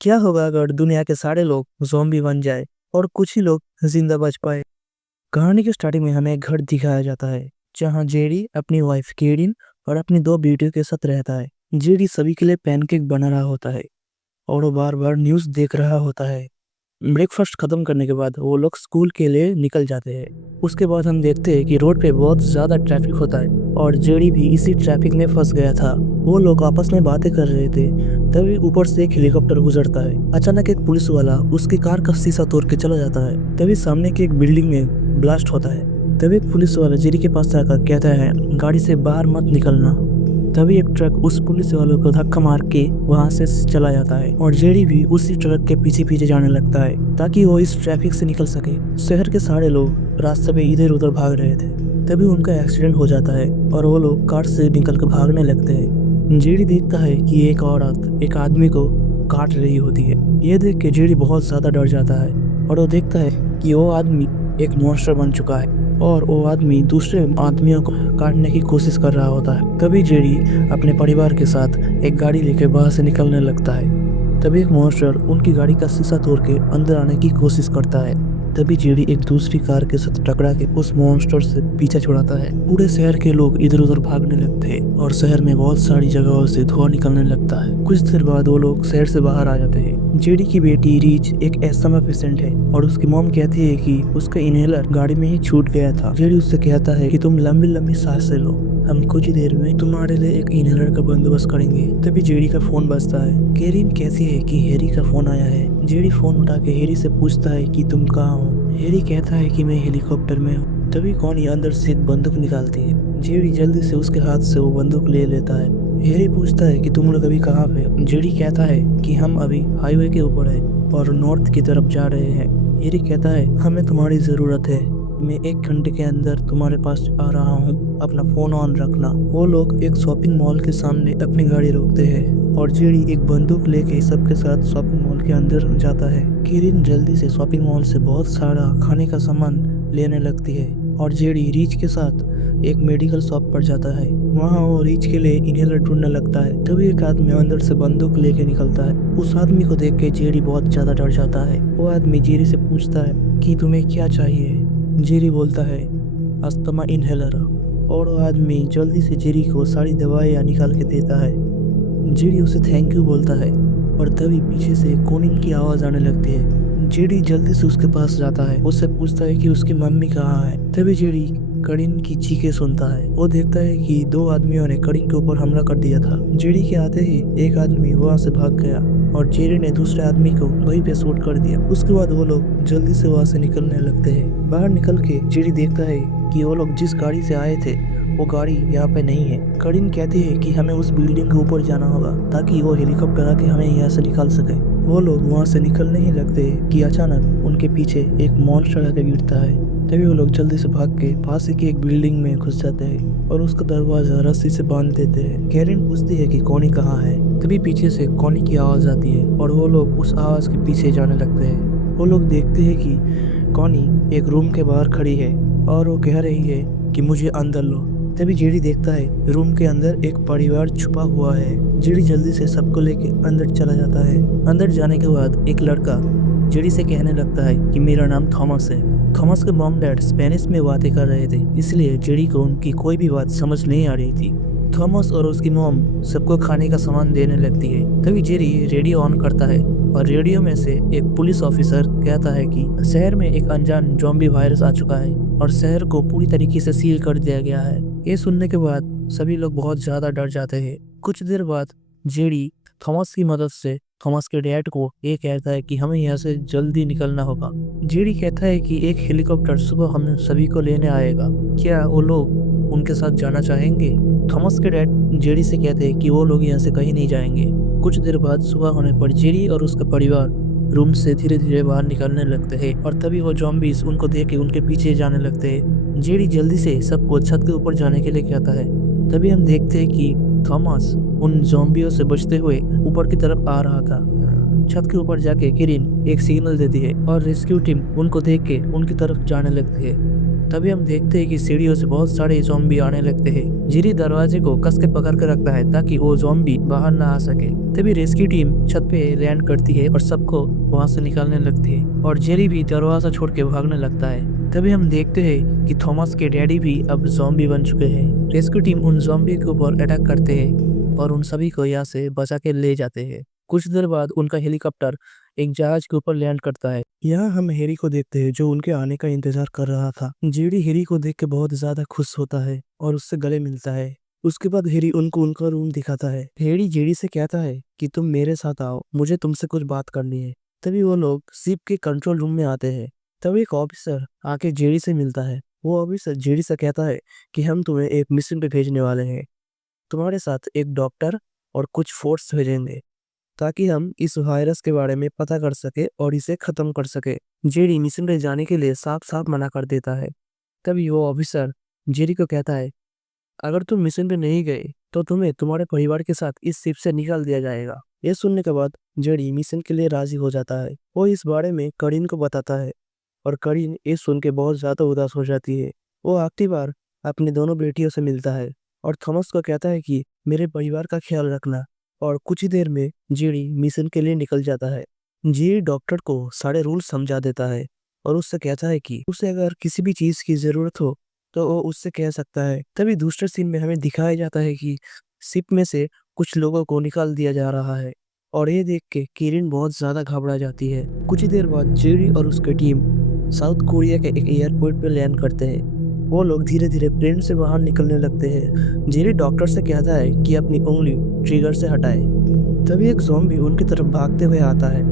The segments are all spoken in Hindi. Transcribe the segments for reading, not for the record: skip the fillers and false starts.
क्या होगा अगर दुनिया के सारे लोग ज़ॉम्बी बन जाए और कुछ ही लोग जिंदा बच पाए। कहानी के स्टार्टिंग में हमें एक घर दिखाया जाता है जहां जेरी अपनी वाइफ केरिन और अपनी दो बेटियों के साथ रहता है। जेरी सभी के लिए पैनकेक बना रहा होता है और वो बार बार न्यूज़ देख रहा होता है। ब्रेकफास्ट खत्म करने के बाद वो लोग स्कूल के लिए निकल जाते हैं। उसके बाद हम देखते हैं कि रोड पे बहुत ज्यादा ट्रैफिक होता है और जेडी भी इसी ट्रैफिक में फंस गया था। वो लोग आपस में बातें कर रहे थे, तभी ऊपर से एक हेलीकॉप्टर गुजरता है। अचानक एक पुलिस वाला उसकी कार का शीशा तोड़ के चला जाता है। तभी सामने की एक बिल्डिंग में ब्लास्ट होता है। तभी एक पुलिस वाला जेडी के पास आकर कहता है गाड़ी से बाहर मत निकलना। तभी एक ट्रक उस पुलिस वाले को धक्का मार के वहां से चला जाता है और जेडी भी उसी ट्रक के पीछे पीछे जाने लगता है ताकि वो इस ट्रैफिक से निकल सके। शहर के सारे लोग रास्ते में इधर उधर भाग रहे थे। तभी उनका एक्सीडेंट हो जाता है और वो लोग कार से निकल कर भागने लगते हैं। जेडी देखता है कि एक औरत एक आदमी को काट रही होती है। ये देख के जेडी बहुत ज्यादा डर जाता है और वो देखता है कि वो आदमी एक मॉन्स्टर बन चुका है और वो आदमी दूसरे आदमियों को काटने की कोशिश कर रहा होता है। तभी जेडी अपने परिवार के साथ एक गाड़ी लेकर बाहर से निकलने लगता है। तभी एक मॉन्स्टर उनकी गाड़ी का शीशा तोड़ के अंदर आने की कोशिश करता है। तभी जेडी एक दूसरी कार के साथ टकरा के उस मॉन्स्टर से पीछा छुड़ाता है। पूरे शहर के लोग इधर उधर भागने लगते हैं और शहर में बहुत सारी जगहों से धुआं निकलने लगता है। कुछ देर बाद वो लोग शहर से बाहर आ जाते हैं। जेडी की बेटी रीच एक एस्थमा पेशेंट है और उसकी मॉम कहती है कि उसका इनहेलर गाड़ी में ही छूट गया था। जेडी उससे कहता है कि तुम लंबी लंबी सांसें लो, हम कुछ ही देर में तुम्हारे लिए एक इनहेलर का बंदोबस्त करेंगे। तभी जेडी का फोन बजता है। केरिन कहती है कि हैरी का फोन आया है। जेडी फोन उठा के हैरी से पूछता है कि तुम कहाँ हो। हैरी कहता है कि मैं हेलीकॉप्टर में हूँ। तभी कॉनी अंदर से एक बंदूक निकालती है। जेडी जल्दी से उसके हाथ से वो बंदूक ले लेता है। हैरी पूछता है कि तुम लोग अभी कहाँ पे। जेडी कहता है कि हम अभी हाईवे के ऊपर है और नॉर्थ की तरफ जा रहे हैं। हैरी कहता है हमें तुम्हारी जरूरत है, मैं 1 घंटे के अंदर तुम्हारे पास आ रहा हूँ, अपना फोन ऑन रखना। वो लोग एक शॉपिंग मॉल के सामने अपनी गाड़ी रोकते हैं और जेडी एक बंदूक लेके सबके साथ शॉपिंग मॉल के अंदर जाता है। किरिन जल्दी से शॉपिंग मॉल से बहुत सारा खाने का सामान लेने लगती है और जेडी रीच के साथ एक मेडिकल शॉप पर जाता है। वहाँ वो रीच के लिए इनहेलर ढूंढने लगता है। तभी एक आदमी अंदर से बंदूक लेके निकलता है। उस आदमी को देख के जेडी बहुत ज्यादा डर जाता है। वो आदमी जेडी से पूछता है कि तुम्हें क्या चाहिए। जेरी बोलता है अस्थमा इनहेलर और वो आदमी जल्दी से जेरी को सारी दवाइयाँ निकाल के देता है। जेरी उसे थैंक यू बोलता है और तभी पीछे से कोनिन की आवाज़ आने लगती है। जेडी जल्दी से उसके पास जाता है, उससे पूछता है कि उसकी मम्मी कहाँ है। तभी जेडी करिन की चीखें सुनता है। वो देखता है कि 2 आदमियों ने करिन के ऊपर हमला कर दिया था। जेडी के आते ही एक आदमी वहाँ से भाग गया और जेडी ने दूसरे आदमी को वहीं पे शूट कर दिया। उसके बाद वो लोग जल्दी से वहाँ से निकलने लगते हैं। बाहर निकल के जेडी देखता है कि वो लोग जिस गाड़ी से आए थे वो गाड़ी यहाँ पे नहीं है। करिन कहती है कि हमें उस बिल्डिंग के ऊपर जाना होगा ताकि वो हेलीकॉप्टर आके हमें यहाँ से निकाल सके। वो लोग वहाँ से निकलने ही लगते हैं कि अचानक उनके पीछे एक मॉन्स्टर आके गिरता है। तभी वो लोग जल्दी से भाग के पास ही की एक बिल्डिंग में घुस जाते हैं और उसका दरवाजा रस्सी से बांध देते हैं। कैरिन पूछती है कि कॉनी कहाँ है। तभी पीछे से कॉनी की आवाज़ आती है और वो लोग उस आवाज़ के पीछे जाने लगते हैं। वो लोग देखते हैं कि कॉनी एक रूम के बाहर खड़ी है और वो कह रही है कि मुझे अंदर लो। तभी जेडी देखता है रूम के अंदर एक परिवार छुपा हुआ है। जेडी जल्दी से सबको लेके अंदर चला जाता है। अंदर जाने के बाद एक लड़का जेडी से कहने लगता है कि मेरा नाम थॉमस है। थॉमस के मॉम डैड स्पेनिश में बातें कर रहे थे, इसलिए जेडी को उनकी कोई भी बात समझ नहीं आ रही थी। थॉमस और उसकी मॉम सबको खाने का सामान देने लगती है। तभी जेडी रेडियो ऑन करता है और रेडियो में से एक पुलिस ऑफिसर कहता है कि शहर में एक अनजान ज़ॉम्बी वायरस आ चुका है और शहर को पूरी तरीके से सील कर दिया गया है। ये सुनने के बाद सभी लोग बहुत ज्यादा डर जाते हैं। कुछ देर बाद जेडी थॉमस की मदद से थॉमस के डैड को ये कहता है कि हमें यहाँ से जल्दी निकलना होगा। जेडी कहता है कि एक हेलीकॉप्टर सुबह हम सभी को लेने आएगा, क्या वो लोग उनके साथ जाना चाहेंगे। थॉमस के डैड जेडी से कहते हैं कि वो लोग यहाँ से कहीं नहीं जाएंगे। कुछ देर बाद सुबह होने पर जेडी और उसका परिवार रूम से धीरे धीरे बाहर निकलने लगते हैं और तभी वो ज़ॉम्बीज़ उनको देख के उनके पीछे जाने लगते हैं। जेडी जल्दी से सबको छत के ऊपर जाने के लिए कहता है। तभी हम देखते हैं कि थॉमस उन ज़ॉम्बियों से बचते हुए ऊपर की तरफ आ रहा था। छत के ऊपर जाके किरिन एक सिग्नल देती है और रेस्क्यू टीम उनको देख के उनकी तरफ जाने लगती है। तभी हम देखते हैं कि सीढ़ियों से बहुत सारे ज़ॉम्बी आने लगते हैं। जेरी दरवाजे को कस के पकड़ कर रखता है ताकि वो ज़ॉम्बी बाहर ना आ सके। तभी रेस्क्यू टीम छत पे लैंड करती है और सबको वहां से निकालने लगती है और जेरी भी दरवाजा छोड़ के भागने लगता है। तभी हम देखते हैं कि थॉमस के डैडी भी अब ज़ॉम्बी बन चुके हैं। रेस्क्यू टीम उन ज़ॉम्बी के ऊपर अटैक करते हैं और उन सभी को यहाँ से बचा के ले जाते हैं। कुछ देर बाद उनका हेलीकॉप्टर एक जहाज के ऊपर लैंड करता है। यहाँ हम हैरी को देखते हैं जो उनके आने का इंतजार कर रहा था। जेडी हैरी को देख के बहुत ज्यादा खुश होता है और उससे गले मिलता है। उसके बाद हैरी उनको उनका रूम दिखाता है। हैरी जेडी से कहता है कि तुम मेरे साथ आओ, मुझे तुमसे कुछ बात करनी है। तभी वो लोग शिप के कंट्रोल रूम में आते हैं। तभी एक ऑफिसर आके जेडी से मिलता है। वो ऑफिसर जेडी से कहता है कि हम तुम्हें एक मिशन पे भेजने वाले हैं। तुम्हारे साथ एक डॉक्टर और कुछ फोर्स भेजेंगे ताकि हम इस वायरस के बारे में पता कर सके और इसे खत्म कर सके। जेडी मिशन पे जाने के लिए साफ साफ मना कर देता है। तभी वो ऑफिसर जेडी को कहता है अगर तुम मिशन पे नहीं गए तो तुम्हें तुम्हारे परिवार के साथ इस शिप से निकाल दिया जाएगा। ये सुनने के बाद जेडी मिशन के लिए राजी हो जाता है। वो इस बारे में करीन को बताता है और करीन ये सुन के बहुत ज्यादा उदास हो जाती है। वो आखिरी बार अपनी दोनों बेटियों से मिलता है और थॉमस को कहता है कि मेरे परिवार का ख्याल रखना। और कुछ ही देर में जेडी मिशन के लिए निकल जाता है। जेडी डॉक्टर को सारे रूल्स समझा देता है और उससे कहता है कि उसे अगर किसी भी चीज की जरूरत हो तो वो उससे कह सकता है। तभी दूसरे सीन में हमें दिखाया जाता है कि शिप में से कुछ लोगों को निकाल दिया जा रहा है और ये देख के किरण बहुत ज्यादा घबरा जाती है। कुछ ही देर बाद जेडी और उसकी टीम साउथ कोरिया के एक एयरपोर्ट पे लैंड करते हैं। वो लोग धीरे धीरे प्लेन से बाहर निकलने लगते हैं। जेरी डॉक्टर से कहता है कि अपनी उंगली ट्रिगर से हटाए। तभी एक ज़ॉम्बी उनकी तरफ भागते हुए आता है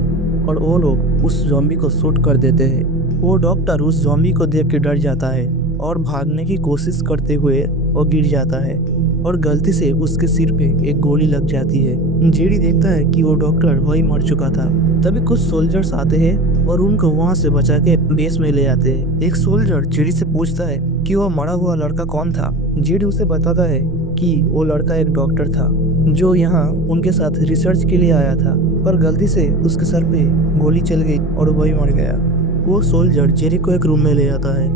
और वो लोग उस ज़ॉम्बी को शूट कर देते हैं। वो डॉक्टर उस ज़ॉम्बी को देख के डर जाता है और भागने की कोशिश करते हुए वो गिर जाता है और गलती से उसके सिर पे एक गोली लग जाती है। जेडी देखता है कि वो डॉक्टर वही मर चुका था। तभी कुछ सोल्जर्स आते हैं और उनको वहां से बचा के बेस में ले आते हैं। एक सोल्जर जेडी से पूछता है कि वो मरा हुआ लड़का कौन था। जेडी उसे बताता है कि वो लड़का एक डॉक्टर था जो यहाँ उनके साथ रिसर्च के लिए आया था, पर गलती से उसके सर पे गोली चल गई और वही मर गया। वो सोल्जर जेडी को एक रूम में ले आता है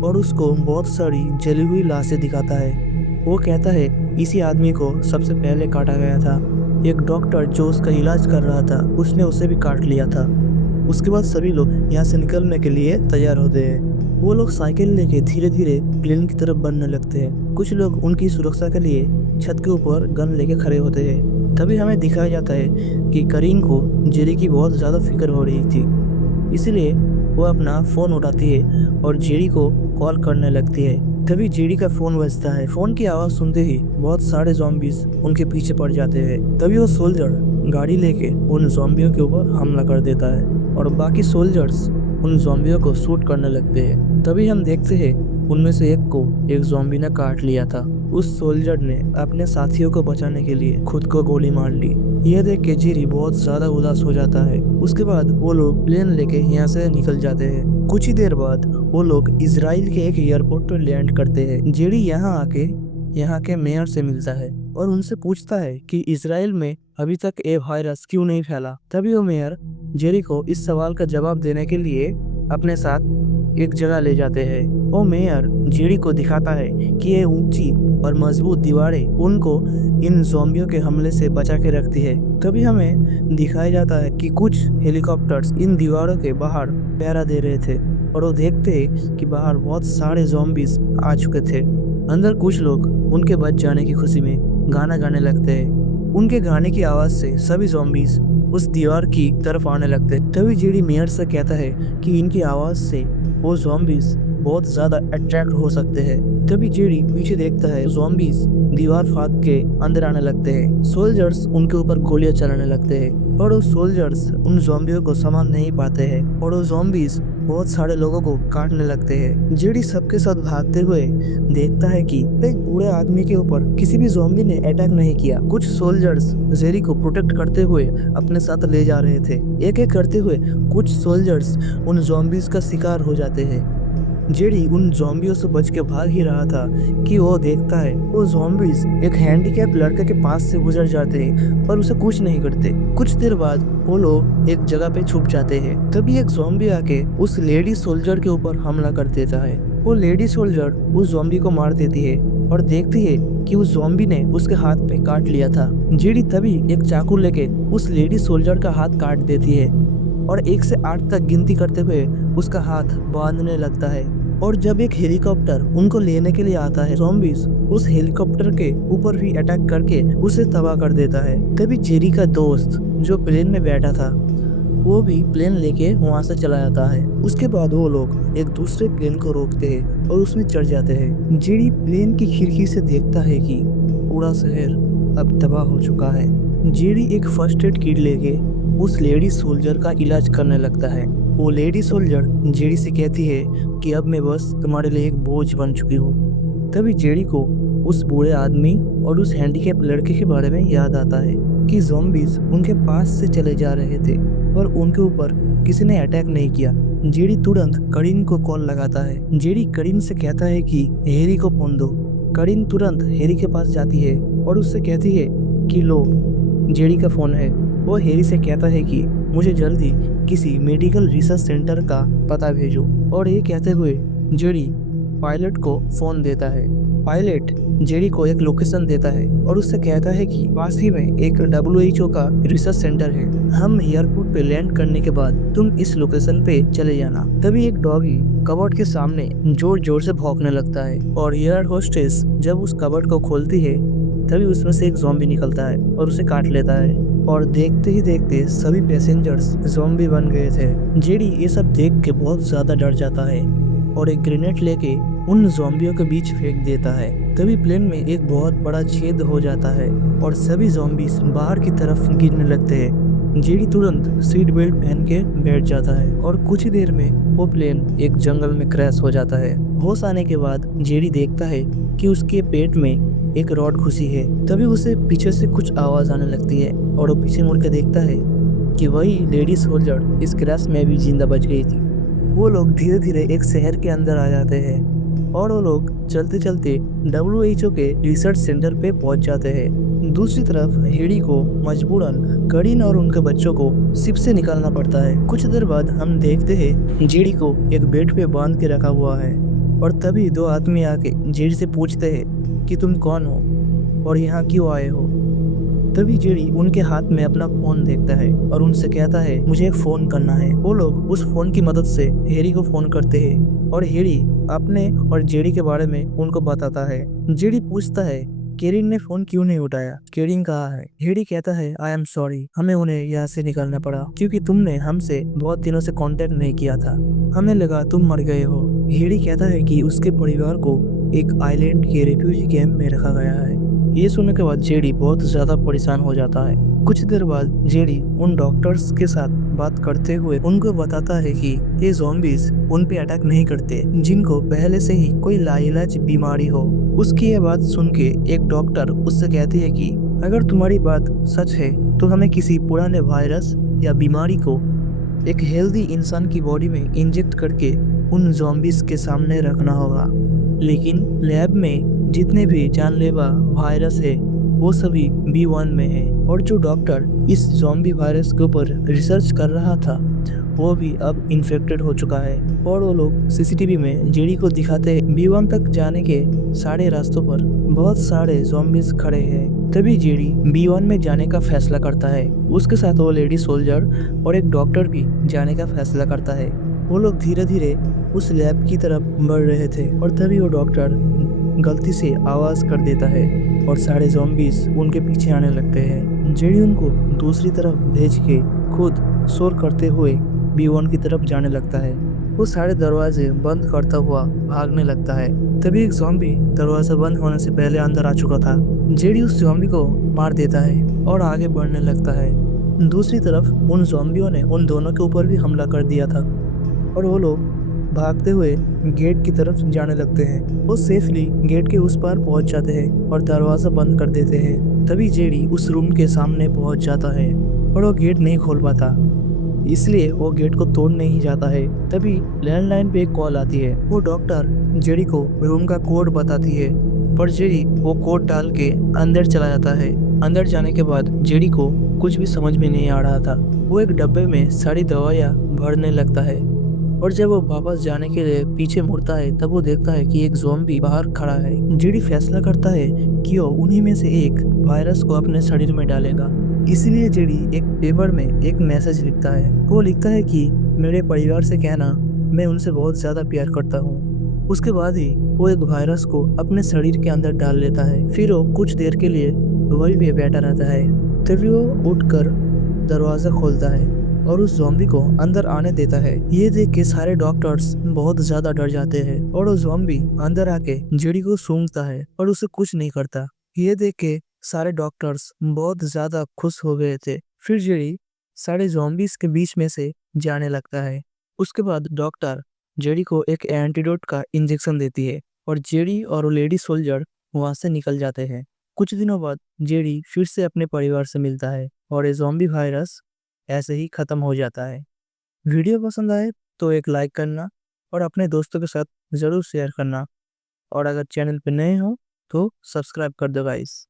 और उसको बहुत सारी जली हुई लाशें दिखाता है। वो कहता है इसी आदमी को सबसे पहले काटा गया था। एक डॉक्टर जो उसका इलाज कर रहा था उसने उसे भी काट लिया था। उसके बाद सभी लोग यहाँ से निकलने के लिए तैयार होते हैं। वो लोग साइकिल लेके धीरे धीरे प्लेन की तरफ बढ़ने लगते हैं। कुछ लोग उनकी सुरक्षा के लिए छत के ऊपर गन लेके खड़े होते हैं। तभी हमें दिखाया जाता है कि करीन को जेरी की बहुत ज़्यादा फिक्र हो रही थी, इसीलिए वो अपना फ़ोन उठाती है और जेरी को कॉल करने लगती है। तभी जेडी का फोन बजता है। फोन की आवाज सुनते ही बहुत सारे ज़ॉम्बीज उनके पीछे पड़ जाते हैं। तभी वो सोल्जर गाड़ी लेके उन ज़ॉम्बियों के ऊपर हमला कर देता है और बाकी सोल्जर्स उन ज़ॉम्बियों को शूट करने लगते हैं। तभी हम देखते हैं उनमें से एक को एक ज़ॉम्बी ने काट लिया था। उस सोल्जर ने अपने साथियों को बचाने के लिए खुद को गोली मार ली। यह देख के जेरी बहुत ज्यादा उदास हो जाता है। उसके बाद वो लोग प्लेन लेके यहाँ से निकल जाते हैं। कुछ ही देर बाद वो लोग इजराइल के एक एयरपोर्ट पर लैंड करते हैं। जेरी यहाँ आके यहाँ के मेयर से मिलता है और उनसे पूछता है कि इजराइल में अभी तक ये वायरस क्यों नहीं फैला। तभी वो मेयर जेरी को इस सवाल का जवाब देने के लिए अपने साथ एक जगह ले जाते हैं। वो मेयर जेरी को दिखाता है कि ये ऊंची और मजबूत दीवारें उनको इन ज़ॉम्बियों के हमले से बचा के रखती है। तभी हमें दिखाया जाता है कि कुछ हेलीकॉप्टर्स इन दीवारों के बाहर पहरा दे रहे थे और वो देखते हैं कि बाहर बहुत सारे ज़ॉम्बीज आ चुके थे। अंदर कुछ लोग उनके बच जाने की खुशी में गाना गाने लगते हैं। उनके गाने की आवाज़ से सभी ज़ॉम्बीज उस दीवार की तरफ आने लगते हैं। तभी जेडी मेयर से कहता है कि इनकी आवाज़ से वो ज़ॉम्बीज बहुत ज़्यादा अट्रैक्ट हो सकते हैं। तभी जेडी पीछे देखता है, ज़ॉम्बीज दीवार फाड़ के अंदर आने लगते हैं। सोल्जर्स उनके ऊपर गोलियां चलाने लगते हैं और वो सोल्जर्स उन ज़ॉम्बियों को संभाल नहीं पाते हैं और वो ज़ॉम्बीज बहुत सारे लोगों को काटने लगते हैं। जेडी सबके साथ भागते हुए देखता है कि एक बूढ़े आदमी के ऊपर किसी भी ज़ॉम्बी ने अटैक नहीं किया। कुछ सोल्जर्स जेरी को प्रोटेक्ट करते हुए अपने साथ ले जा रहे थे। एक एक करते हुए कुछ सोल्जर्स उन ज़ॉम्बीज का शिकार हो जाते हैं। जेडी उन ज़ॉम्बियों से बच के भाग ही रहा था कि वो देखता है वो ज़ॉम्बीज एक हैंडीकैप लड़के के पास से गुजर जाते हैं पर उसे कुछ नहीं करते। कुछ देर बाद वो लोग एक जगह पे छुप जाते हैं। तभी एक ज़ॉम्बी आके उस लेडी सोल्जर के ऊपर हमला कर देता है वो लेडी सोल्जर उस ज़ॉम्बी को मार देती है और देखती है कि उस ज़ॉम्बी ने उसके हाथ पे काट लिया था। जेडी तभी एक चाकू लेके उस लेडी सोल्जर का हाथ काट देती है और 1 से 8 तक गिनती करते हुए उसका हाथ बांधने लगता है। और जब एक हेलीकॉप्टर उनको लेने के लिए आता है, ज़ॉम्बीज उस हेलीकॉप्टर के ऊपर भी अटैक करके उसे तबाह कर देता है। तभी जेरी का दोस्त जो प्लेन में बैठा था वो भी प्लेन लेके वहां से चला जाता है। उसके बाद वो लोग एक दूसरे प्लेन को रोकते हैं और उसमें चढ़ जाते हैं। जेडी प्लेन की खिड़की से देखता है कि पूरा शहर अब तबाह हो चुका है। जेडी एक फर्स्ट एड किट लेके उस लेडी सोल्जर का इलाज करने लगता है। वो लेडी सोल्जर जेडी से कहती है कि अब मैं बस तुम्हारे लिए एक बोझ बन चुकी हूँ। तभी जेडी को उस बूढ़े आदमी और उस हैंडीकैप लड़के के बारे में याद आता है कि ज़ॉम्बीज उनके पास से चले जा रहे थे पर उनके ऊपर किसी ने अटैक नहीं किया। जेडी तुरंत करीन को कॉल लगाता है। जेडी करीन से कहता है कि हेरी को फोन दो। करीन तुरंत हेरी के पास जाती है और उससे कहती है कि लो जेडी का फोन है। वो हेरी से कहता है कि मुझे जल्दी किसी मेडिकल रिसर्च सेंटर का पता भेजो। और ये कहते हुए जेडी पायलट को फोन देता है। पायलट जेडी को एक लोकेशन देता है और उससे कहता है कि पास ही में एक WHO का रिसर्च सेंटर है। हम एयरपोर्ट पे लैंड करने के बाद तुम इस लोकेशन पे चले जाना। तभी एक डॉगी कबर्ड के सामने जोर जोर से भौंकने लगता है और एयर होस्टेस जब उस कबर्ड को खोलती है तभी उसमें से एक ज़ॉम्बी निकलता है और उसे काट लेता है। और देखते ही देखते सभी पैसेंजर्स ज़ॉम्बी बन गए थे। जेडी ये सब देख के बहुत ज्यादा डर जाता है और एक ग्रेनेड लेके उन ज़ॉम्बियों के बीच फेंक देता है। तभी प्लेन में एक बहुत बड़ा छेद हो जाता है और सभी ज़ॉम्बीज बाहर की तरफ गिरने लगते हैं। जेडी तुरंत सीट बेल्ट पहन के बैठ जाता है और कुछ ही देर में वो प्लेन एक जंगल में क्रैश हो जाता है। होश आने के बाद जेडी देखता है कि उसके पेट में एक रॉड घुसी है। तभी उसे पीछे से कुछ आवाज आने लगती है और वो पीछे मुड़ के देखता है कि वही लेडी सोल्जर इस क्रैश में भी जिंदा बच गई थी। वो लोग धीरे धीरे एक शहर के अंदर आ जाते हैं और वो लोग चलते चलते WHO के रिसर्च सेंटर पे पहुंच जाते हैं। दूसरी तरफ हेडी को मजबूरन करीन और उनके बच्चों को शिप से निकालना पड़ता है। कुछ देर बाद हम देखते हैं जेडी को एक बेड पे बांध के रखा हुआ है और तभी 2 आदमी आके जेडी से पूछते हैं कि तुम कौन हो और यहाँ क्यों आए हो। तभी जेडी उनके हाथ में अपना फोन देखता है और उनसे कहता है मुझे एक फोन करना है। वो लोग उस फोन की मदद से हेरी को फोन करते हैं और हेरी अपने और जेडी के बारे में उनको बताता है। जेडी पूछता है केरिन ने फोन क्यों नहीं उठाया, केरिन कहाँ है। हेडी कहता है आई एम सॉरी, हमें उन्हें यहाँ से निकालना पड़ा क्योंकि तुमने हमसे बहुत दिनों से कांटेक्ट नहीं किया था, हमें लगा तुम मर गए हो। हेडी कहता है कि उसके परिवार को एक आइलैंड के रेफ्यूजी कैंप में रखा गया है। ये सुनने के बाद जेडी बहुत ज्यादा परेशान हो जाता है। कुछ देर बाद जेडी उन डॉक्टर्स के साथ बात करते हुए उनको बताता है कि ये ज़ॉम्बीज उन पे अटैक नहीं करते जिनको पहले से ही कोई लाइलाज बीमारी हो। उसकी ये बात सुन के एक डॉक्टर उससे कहती है कि अगर तुम्हारी बात सच है तो हमें किसी पुराने वायरस या बीमारी को एक हेल्दी इंसान की बॉडी में इंजेक्ट करके उन ज़ॉम्बीज के सामने रखना होगा। लेकिन लैब में जितने भी जानलेवा वायरस है वो सभी B1 में है और जो डॉक्टर इस ज़ॉम्बी वायरस के ऊपर रिसर्च कर रहा था वो भी अब इन्फेक्टेड हो चुका है। और वो लोग सीसीटीवी में जेडी को दिखाते हैं B1 तक जाने के सारे रास्तों पर बहुत सारे ज़ॉम्बीज खड़े हैं। तभी जेडी B1 में जाने का फैसला करता है। उसके साथ वो लेडी सोल्जर और एक डॉक्टर भी जाने का फैसला करता है। वो लोग धीरे धीरे उस लैब की तरफ बढ़ रहे थे और तभी वो डॉक्टर गलती से आवाज कर देता है और सारे ज़ॉम्बीज उनके पीछे आने लगते हैं। जेडी उनको दूसरी तरफ भेज के खुद शोर करते हुए B1 की तरफ जाने लगता है। वो सारे दरवाजे बंद करता हुआ भागने लगता है। तभी एक ज़ॉम्बी दरवाजा बंद होने से पहले अंदर आ चुका था। जेडी उस ज़ॉम्बी को मार देता है और आगे बढ़ने लगता है। दूसरी तरफ उन ज़ॉम्बियों ने उन दोनों के ऊपर भी हमला कर दिया था और वो लोग भागते हुए गेट की तरफ जाने लगते हैं। वो सेफली गेट के उस पार पहुंच जाते हैं और दरवाजा बंद कर देते हैं। तभी जेडी उस रूम के सामने पहुंच जाता है और वो गेट नहीं खोल पाता, इसलिए वो गेट को तोड़ने ही जाता है। तभी लैंडलाइन पे एक कॉल आती है। वो डॉक्टर जेडी को रूम का कोड बताती है पर जेडी वो कोड डाल के अंदर चला जाता है। अंदर जाने के बाद जेडी को कुछ भी समझ में नहीं आ रहा था। वो एक डब्बे में सारी दवाइयाँ भरने लगता है और जब वो वापस जाने के लिए पीछे मुड़ता है तब वो देखता है कि एक ज़ॉम्बी बाहर खड़ा है। जेडी फैसला करता है कि वो उन्हीं में से एक वायरस को अपने शरीर में डालेगा। इसीलिए जेडी एक पेपर में एक मैसेज लिखता है। वो लिखता है कि मेरे परिवार से कहना मैं उनसे बहुत ज्यादा प्यार करता हूँ। उसके बाद ही वो एक वायरस को अपने शरीर के अंदर डाल लेता है। फिर वो कुछ देर के लिए वही पे बैठा रहता है। तभी वो उठकर दरवाजा खोलता है और उस ज़ॉम्बी को अंदर आने देता है। ये देख के सारे डॉक्टर्स बहुत ज्यादा डर जाते हैं और वो ज़ॉम्बी अंदर आके जेडी को सूंघता है और उसे कुछ नहीं करता। ये देख के सारे डॉक्टर्स बहुत ज्यादा खुश हो गए थे। फिर जेडी सारे ज़ॉम्बीज के बीच में से जाने लगता है। उसके बाद डॉक्टर जेडी को एक एंटीडोट का इंजेक्शन देती है और जेडी और वो लेडी सोल्जर वहां से निकल जाते हैं। कुछ दिनों बाद जेडी फिर से अपने परिवार से मिलता है और ये ज़ॉम्बी वायरस ऐसे ही खत्म हो जाता है। वीडियो पसंद आए तो एक लाइक करना और अपने दोस्तों के साथ ज़रूर शेयर करना। और अगर चैनल पे नए हो तो सब्सक्राइब कर दो गाइस।